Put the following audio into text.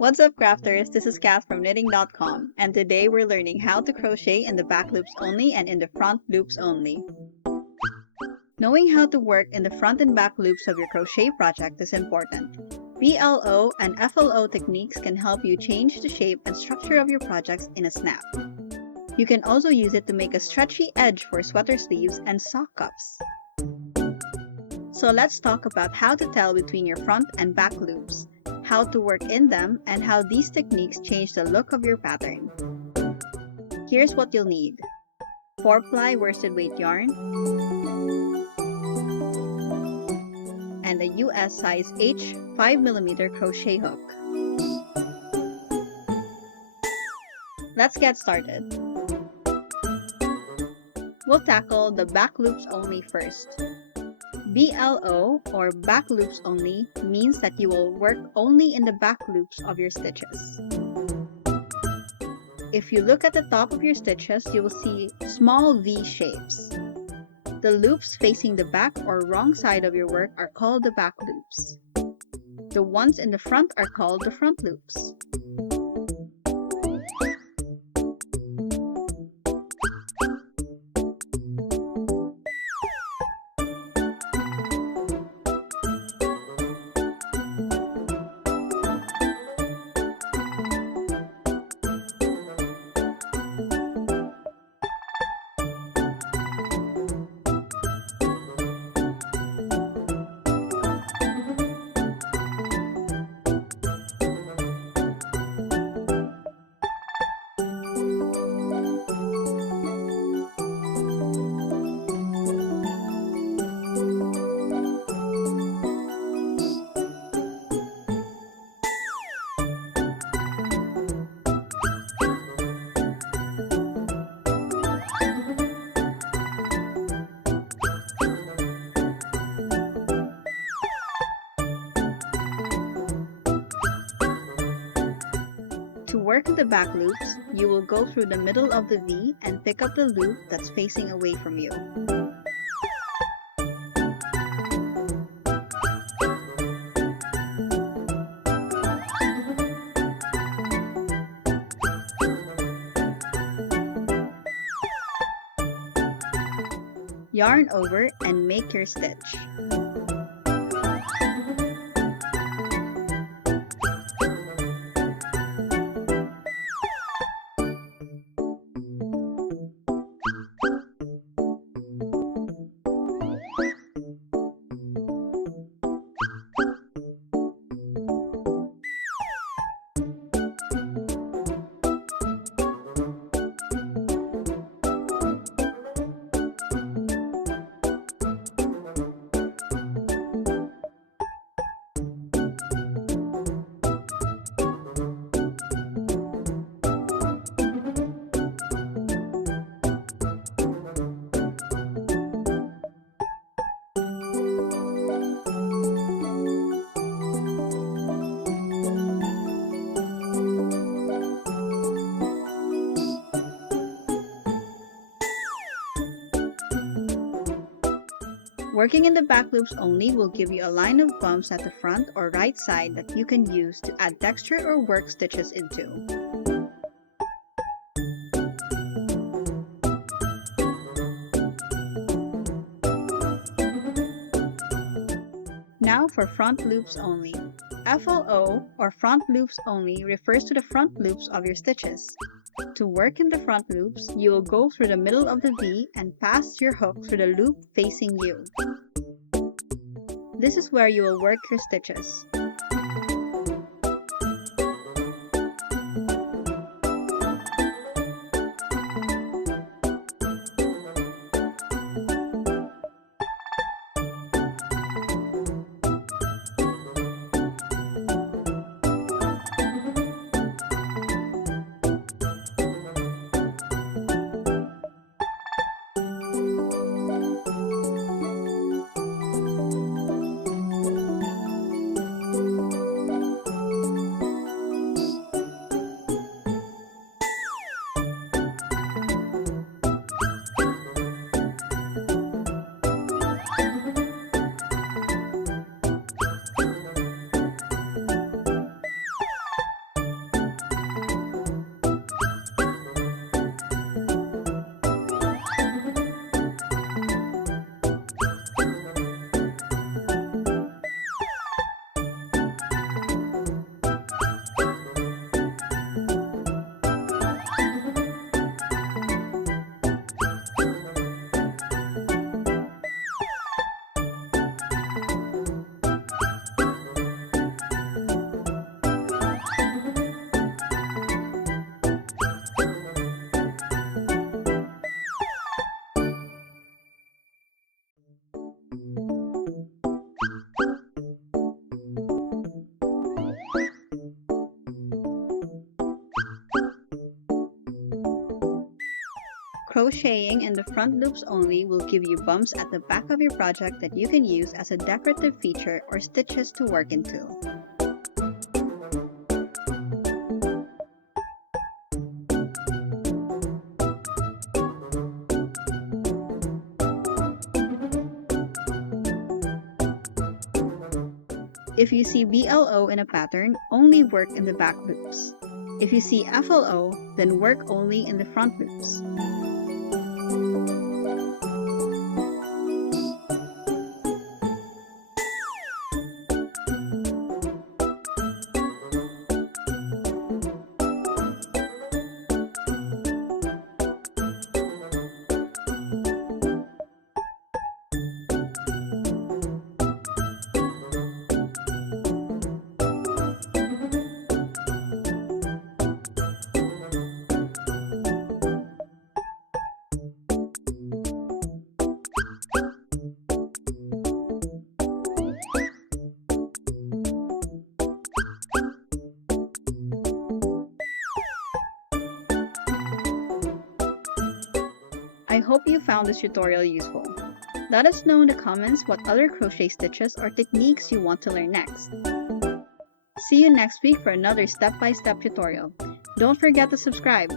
What's up, crafters? This is Kath from knitting.com, and today we're learning how to crochet in the back loops only and in the front loops only. Knowing how to work in the front and back loops of your crochet project is important. BLO and FLO techniques can help you change the shape and structure of your projects in a snap. You can also use it to make a stretchy edge for sweater sleeves and sock cuffs. So let's talk about how to tell between your front and back loops, how to work in them, and how these techniques change the look of your pattern. Here's what you'll need: 4-ply worsted weight yarn and a US size H 5mm crochet hook. Let's get started. We'll tackle the back loops only first. BLO, or back loops only, means that you will work only in the back loops of your stitches. If you look at the top of your stitches, you will see small V shapes. The loops facing the back or wrong side of your work are called the back loops. The ones in the front are called the front loops. To work in the back loops, you will go through the middle of the V and pick up the loop that's facing away from you. Yarn over and make your stitch. Working in the back loops only will give you a line of bumps at the front or right side that you can use to add texture or work stitches into. Now for front loops only. FLO, or front loops only, refers to the front loops of your stitches. To work in the front loops, you will go through the middle of the V and pass your hook through the loop facing you. This is where you will work your stitches. Crocheting in the front loops only will give you bumps at the back of your project that you can use as a decorative feature or stitches to work into. If you see BLO in a pattern, only work in the back loops. If you see FLO, then work only in the front loops. I hope you found this tutorial useful. Let us know in the comments what other crochet stitches or techniques you want to learn next. See you next week for another step-by-step tutorial. Don't forget to subscribe.